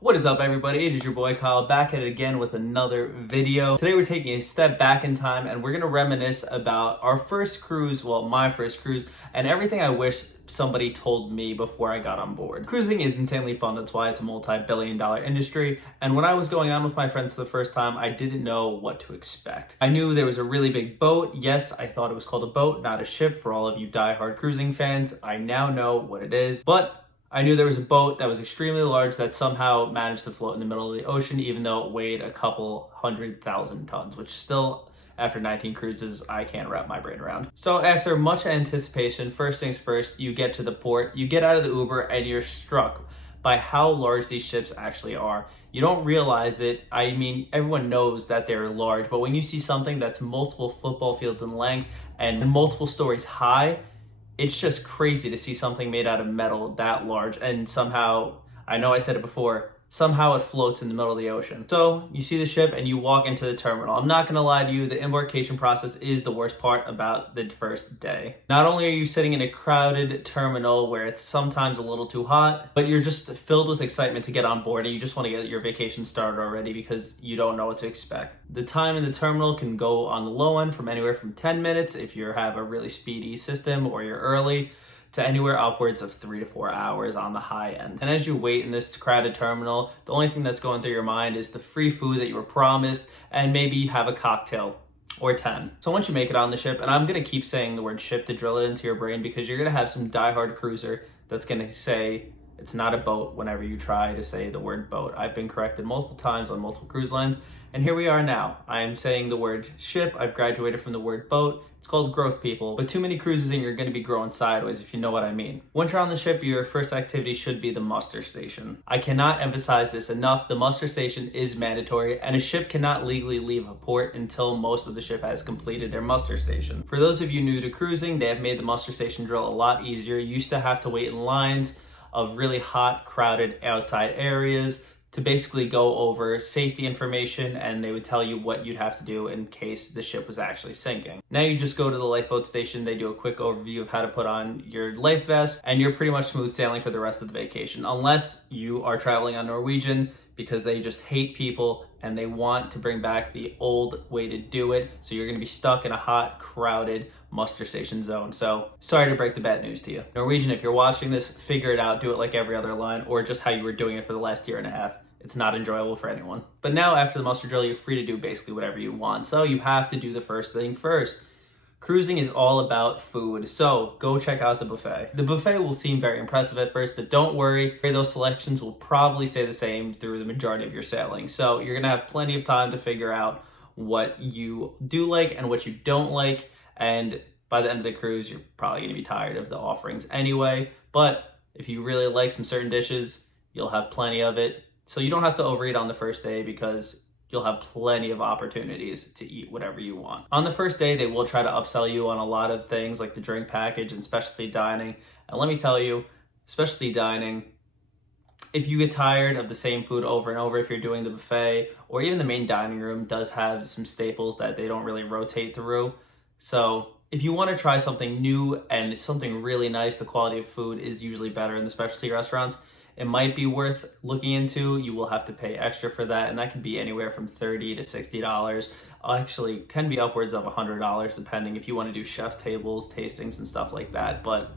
What is up, everybody? It is your boy Kyle back at it again with another video. Today we're taking a step back in time and we're going to reminisce about our first cruise, well, my first cruise, and everything I wish somebody told me before I got on board. Cruising is insanely fun, that's why it's a multi-billion-dollar industry, and when I was going on with my friends for the first time, I didn't know what to expect. I knew there was a really big boat. Yes, I thought it was called a boat, not a ship. For all of you die-hard cruising fans, I now know what it is, but I knew there was a boat that was extremely large that somehow managed to float in the middle of the ocean, even though it weighed a couple 100,000 tons, which still, after 19 cruises, I can't wrap my brain around. So after much anticipation, first things first, you get to the port, you get out of the Uber, and you're struck by how large these ships actually are. You don't realize it. I mean, everyone knows that they're large, but when you see something that's multiple football fields in length and multiple stories high, it's just crazy to see something made out of metal that large, and somehow, I know I said it before, somehow it floats in the middle of the ocean. So you see the ship and you walk into the terminal. I'm not gonna lie to you, the embarkation process is the worst part about the first day. Not only are you sitting in a crowded terminal where it's sometimes a little too hot, but you're just filled with excitement to get on board and you just wanna get your vacation started already because you don't know what to expect. The time in the terminal can go on the low end from anywhere from 10 minutes if you have a really speedy system or you're early, to anywhere upwards of 3 to 4 hours on the high end. And as you wait in this crowded terminal, the only thing that's going through your mind is the free food that you were promised, and maybe you have a cocktail or 10. So once you make it on the ship, and I'm gonna keep saying the word ship to drill it into your brain because you're gonna have some diehard cruiser that's gonna say it's not a boat whenever you try to say the word boat. I've been corrected multiple times on multiple cruise lines, and here we are now. I am saying the word ship. I've graduated from the word boat. It's called growth, people. But too many cruises and you're gonna be growing sideways, if you know what I mean. Once you're on the ship, your first activity should be the muster station. I cannot emphasize this enough. The muster station is mandatory, and a ship cannot legally leave a port until most of the ship has completed their muster station. For those of you new to cruising, they have made the muster station drill a lot easier. You used to have to wait in lines of really hot, crowded outside areas to basically go over safety information, and they would tell you what you'd have to do in case the ship was actually sinking. Now you just go to the lifeboat station, they do a quick overview of how to put on your life vest, and you're pretty much smooth sailing for the rest of the vacation, unless you are traveling on Norwegian, because they just hate people and they want to bring back the old way to do it. So you're gonna be stuck in a hot, crowded muster station zone. So sorry to break the bad news to you. Norwegian, if you're watching this, figure it out, do it like every other line, or just how you were doing it for the last year and a half. It's not enjoyable for anyone. But now after the muster drill, you're free to do basically whatever you want. So you have to do the first thing first. Cruising is all about food, so go check out the buffet. The buffet will seem very impressive at first, but don't worry, those selections will probably stay the same through the majority of your sailing. So you're gonna have plenty of time to figure out what you do like and what you don't like, and by the end of the cruise, you're probably gonna be tired of the offerings anyway. But if you really like some certain dishes, you'll have plenty of it. So you don't have to overeat on the first day because you'll have plenty of opportunities to eat whatever you want. On the first day, they will try to upsell you on a lot of things like the drink package and specialty dining. And let me tell you, specialty dining, if you get tired of the same food over and over, if you're doing the buffet, or even the main dining room does have some staples that they don't really rotate through. So if you want to try something new and something really nice, the quality of food is usually better in the specialty restaurants. It might be worth looking into. You will have to pay extra for that, and that can be anywhere from $30 to $60. Actually, can be upwards of $100 depending if you want to do chef tables, tastings, and stuff like that. But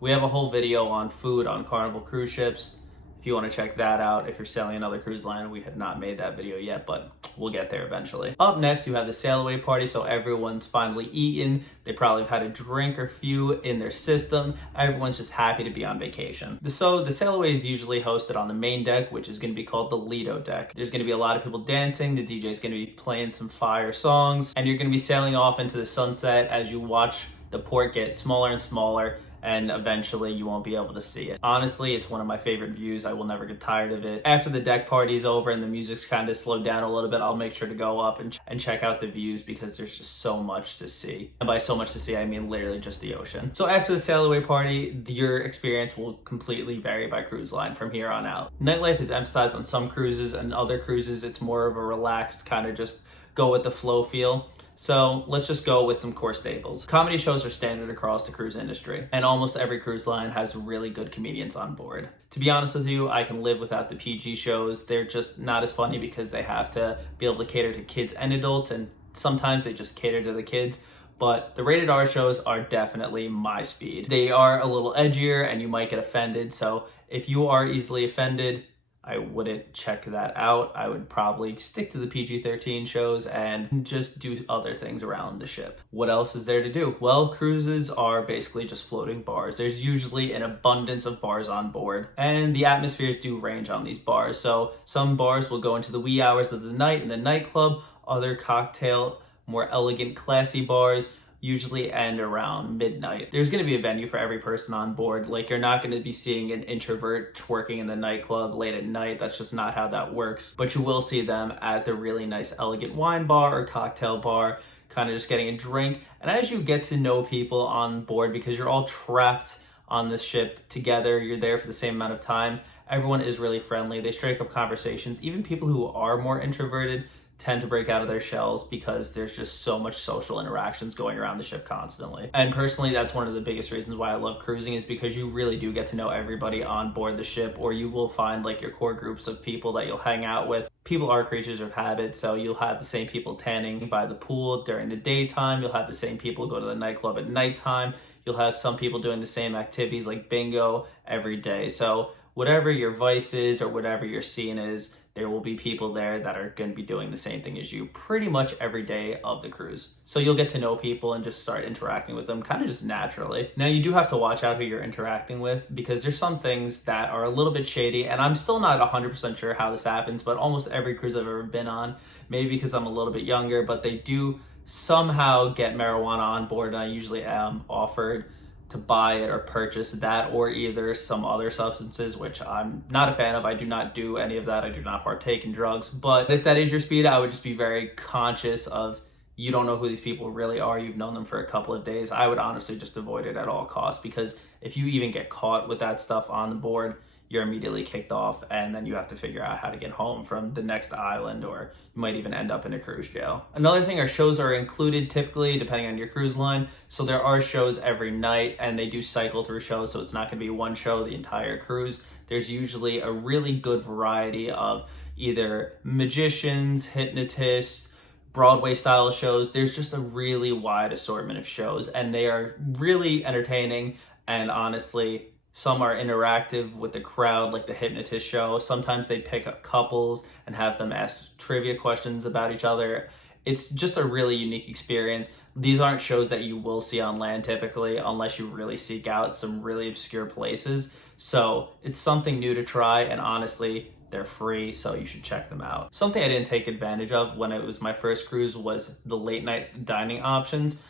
we have a whole video on food on Carnival cruise ships. If you want to check that out, if you're sailing another cruise line, we have not made that video yet, but we'll get there eventually. Up next, you have the sail away party, so everyone's finally eaten. They probably have had a drink or few in their system. Everyone's just happy to be on vacation. So the sail away is usually hosted on the main deck, which is going to be called the Lido deck. There's going to be a lot of people dancing. The DJ is going to be playing some fire songs, and you're going to be sailing off into the sunset as you watch the port get smaller and smaller, and eventually you won't be able to see it. Honestly, it's one of my favorite views. I will never get tired of it. After the deck party's over and the music's kind of slowed down a little bit, I'll make sure to go up and check out the views because there's just so much to see. And by so much to see, I mean literally just the ocean. So after the sail away party, your experience will completely vary by cruise line from here on out. Nightlife is emphasized on some cruises, and other cruises it's more of a relaxed kind of just go with the flow feel. So let's just go with some core staples. Comedy shows are standard across the cruise industry, and almost every cruise line has really good comedians on board. To be honest with you, I can live without the PG shows. They're just not as funny because they have to be able to cater to kids and adults, and sometimes they just cater to the kids. But the rated R shows are definitely my speed. They are a little edgier and you might get offended. So if you are easily offended, I wouldn't check that out. I would probably stick to the PG-13 shows and just do other things around the ship. What else is there to do? Well, cruises are basically just floating bars. There's usually an abundance of bars on board, and the atmospheres do range on these bars. So some bars will go into the wee hours of the night in the nightclub. Other cocktail, more elegant, classy bars usually end around midnight. There's going to be a venue for every person on board. Like, you're not going to be seeing an introvert twerking in the nightclub late at night. That's just not how that works. But you will see them at the really nice, elegant wine bar or cocktail bar, kind of just getting a drink. And as you get to know people on board, because you're all trapped on this ship together, you're there for the same amount of time, everyone is really friendly. They strike up conversations. Even people who are more introverted tend to break out of their shells because there's just so much social interactions going around the ship constantly. And personally, that's one of the biggest reasons why I love cruising, is because you really do get to know everybody on board the ship, or you will find like your core groups of people that you'll hang out with. People are creatures of habit, so you'll have the same people tanning by the pool during the daytime. You'll have the same people go to the nightclub at nighttime. You'll have some people doing the same activities like bingo every day. So whatever your vice is or whatever your scene is, there will be people there that are going to be doing the same thing as you pretty much every day of the cruise. So you'll get to know people and just start interacting with them kind of just naturally. Now, you do have to watch out who you're interacting with, because there's some things that are a little bit shady, and I'm still not 100% sure how this happens, but almost every cruise I've ever been on, maybe because I'm a little bit younger, but they do somehow get marijuana on board, and I usually am offered to buy it or purchase that, or either some other substances, which I'm not a fan of. I do not do any of that. I do not partake in drugs. But if that is your speed, I would just be very conscious of, you don't know who these people really are. You've known them for a couple of days. I would honestly just avoid it at all costs, because if you even get caught with that stuff on the board, you're immediately kicked off, and then you have to figure out how to get home from the next island, or you might even end up in a cruise jail. Another thing, our shows are included typically depending on your cruise line. So there are shows every night, and they do cycle through shows, so it's not going to be one show the entire cruise. There's usually a really good variety of either magicians, hypnotists, Broadway style shows. There's just a really wide assortment of shows, and they are really entertaining. And honestly, some are interactive with the crowd, like the hypnotist show. Sometimes they pick up couples and have them ask trivia questions about each other. It's just a really unique experience. These aren't shows that you will see on land typically, unless you really seek out some really obscure places. So it's something new to try, and honestly, they're free, so you should check them out. Something I didn't take advantage of when it was my first cruise was the late night dining options.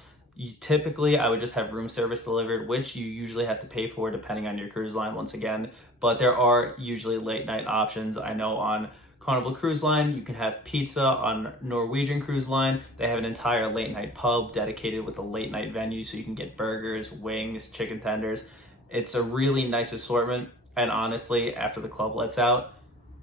Typically, I would just have room service delivered, which you usually have to pay for depending on your cruise line once again. But there are usually late night options. I know on Carnival Cruise Line, you can have pizza. On Norwegian Cruise Line, they have an entire late night pub dedicated with a late night venue, so you can get burgers, wings, chicken tenders. It's a really nice assortment. And honestly, after the club lets out,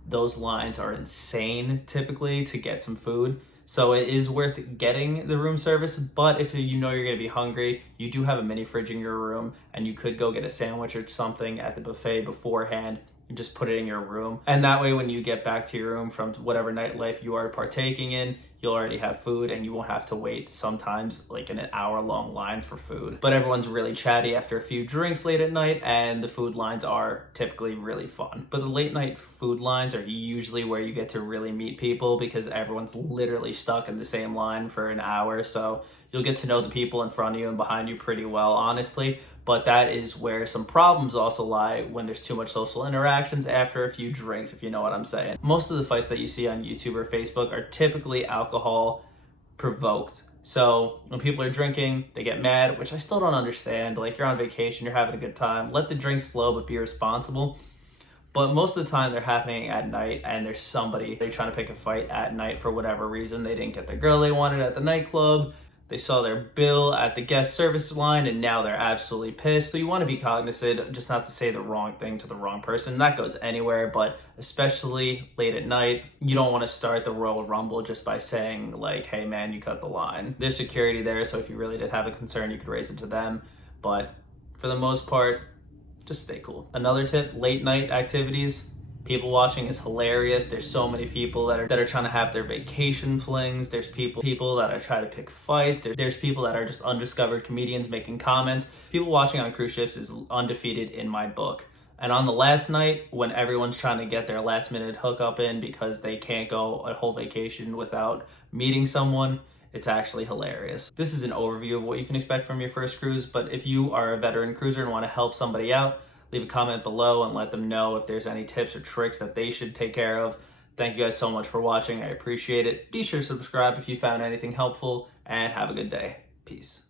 those lines are insane typically to get some food. So it is worth getting the room service, but if you know you're going to be hungry, you do have a mini fridge in your room, and you could go get a sandwich or something at the buffet beforehand and just put it in your room. And that way, when you get back to your room from whatever nightlife you are partaking in, you'll already have food, and you won't have to wait sometimes like in an hour-long line for food. But everyone's really chatty after a few drinks late at night, and the food lines are typically really fun. But the late night food lines are usually where you get to really meet people, because everyone's literally stuck in the same line for an hour. So you'll get to know the people in front of you and behind you pretty well, honestly. But that is where some problems also lie, when there's too much social interactions after a few drinks, if you know what I'm saying. Most of the fights that you see on YouTube or Facebook are typically alcohol provoked. So when people are drinking, they get mad, which I still don't understand. Like, you're on vacation, you're having a good time. Let the drinks flow, but be responsible. But most of the time they're happening at night, and there's somebody, they're trying to pick a fight at night for whatever reason. They didn't get the girl they wanted at the nightclub. they saw their bill at the guest service line and now they're absolutely pissed. So you want to be cognizant, just not to say the wrong thing to the wrong person. That goes anywhere, but especially late at night, you don't want to start the Royal Rumble just by saying like, hey man, you cut the line. There's security there, so if you really did have a concern, you could raise it to them. But for the most part, just stay cool. Another tip, late night activities. People watching is hilarious. There's so many people that are trying to have their vacation flings. There's people that are trying to pick fights. There's people that are just undiscovered comedians making comments. People watching on cruise ships is undefeated in my book. And on the last night, when everyone's trying to get their last minute hookup in because they can't go a whole vacation without meeting someone, it's actually hilarious. This is an overview of what you can expect from your first cruise, but if you are a veteran cruiser and want to help somebody out, leave a comment below and let them know if there's any tips or tricks that they should take care of. Thank you guys so much for watching. I appreciate it. Be sure to subscribe if you found anything helpful, and have a good day. Peace.